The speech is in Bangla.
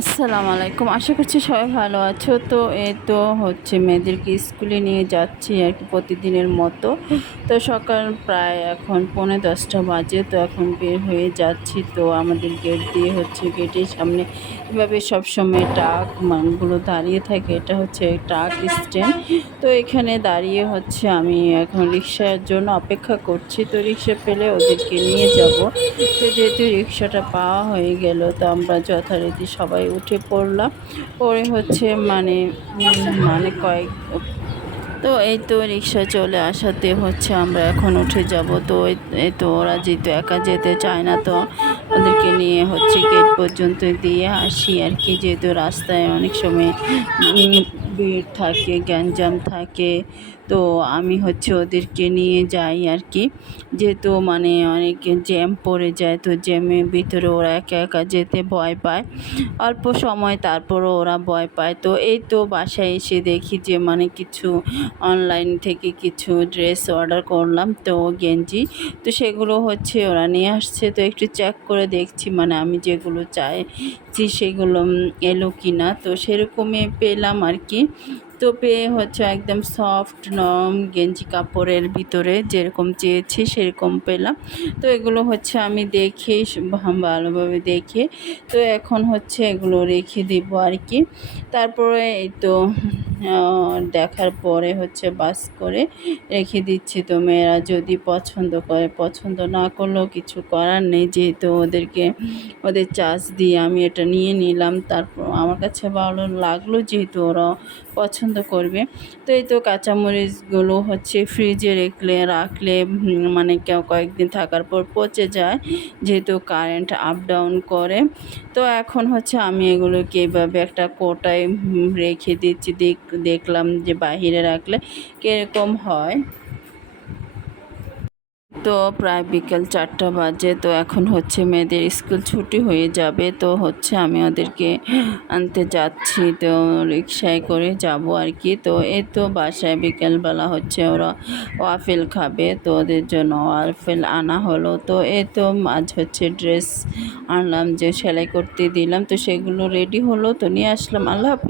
আসসালামু আলাইকুম আশা করছি সবাই ভালো আছো। তো এ তো হচ্ছে মেয়েদেরকে স্কুলে নিয়ে যাচ্ছি আর কি প্রতিদিনের মতো। তো সকাল প্রায় এখন পৌনে দশটা বাজে, তো এখন বের হয়ে যাচ্ছি। তো আমাদের গেট দিয়ে হচ্ছে গেটের সামনে এভাবে সবসময় ট্রাক মানগুলো দাঁড়িয়ে থাকে। এটা হচ্ছে ট্রাক স্ট্যান্ড। তো এখানে দাঁড়িয়ে হচ্ছে আমি এখন রিক্সার জন্য অপেক্ষা করছি। তো রিক্সা পেলে ওদেরকে নিয়ে যাব। তো যেহেতু রিক্সাটা পাওয়া হয়ে গেল, তো আমরা যথারীতি সবাই উঠে পড়লাম। পরে হচ্ছে মানে মানে কয়েক, তো এই তো রিক্সা চলে আসাতে হচ্ছে আমরা এখন উঠে যাব। তো এই- তো ওরা যেহেতু একা যেতে চায় না, তো ওদেরকে নিয়ে হচ্ছে গেট পর্যন্ত দিয়ে আসি আর কি। যেহেতু রাস্তায় অনেক সময় ভিড় থাকে, গ্যাঞ্জাম থাকে তো আমি হচ্ছে ওদেরকে নিয়ে যাই আর কি। যেহেতু মানে অনেক জ্যাম পড়ে যায়, তো জ্যামের ভিতরে ওরা একা একা যেতে ভয় পায়। অল্প সময় তারপরও ওরা ভয় পায়। তো এই তো বাসায় এসে দেখি যে মানে কিছু অনলাইন থেকে কিছু ড্রেস অর্ডার করলাম, তো গেঞ্জি। তো সেগুলো হচ্ছে ওরা নিয়ে আসছে। তো একটু চেক করে দেখছি মানে আমি যেগুলো চাইছি সেগুলো এলো কি না তো সেরকমই পেলাম আর কি। তো পেয়ে হচ্ছে একদম সফট নরম গেঞ্জি কাপড়ের ভিতরে যেরকম চেয়েছি সেরকম পেলাম। তো এগুলো হচ্ছে আমি দেখে ভালোভাবে দেখে, তো এখন হচ্ছে এগুলো রেখে দেবো আর কি তারপরে এই তো দেখার পরে হচ্ছে বাস করে রেখে দিচ্ছি তো মেয়েরা। যদি পছন্দ করে, পছন্দ না করলেও কিছু করার নেই। যেহেতু ওদেরকে, ওদের চার্জ দিয়ে আমি এটা নিয়ে নিলাম। তারপর আমার কাছে ভালো লাগল যেহেতু ওরা পছন্দ করবে। তো এই তো কাঁচামরিচগুলো হচ্ছে ফ্রিজে রাখলে রাখলে মানে কেউ কয়েকদিন থাকার পর পচে যায়। যেহেতু কারেন্ট আপ ডাউন করে। তো এখন হচ্ছে আমি এগুলোকে এইভাবে একটা কোটায় রেখে দিচ্ছি। দেখ দেখলাম যে বাহিরে রাখলে কীরকম হয়। তো প্রায় বিকেল চারটা বাজে, তো এখন হচ্ছে মেয়েদের স্কুল ছুটি হয়ে যাবে, তো হচ্ছে আমি ওদেরকে আনতে যাচ্ছি, তো রিক্সায় করে যাব আর কি। তো এই তো বাসায় বিকেলবেলা হচ্ছে ওরা ওয়াফেল খাবে, তো ওদের জন্য ওয়াফেল আনা হলো। তো এই তো আজ হচ্ছে ড্রেস আনলাম, যে সেলাই করতে দিলাম, তো সেগুলো রেডি হলো, তো নিয়ে আসলাম। আল্লাহ হাফিজ।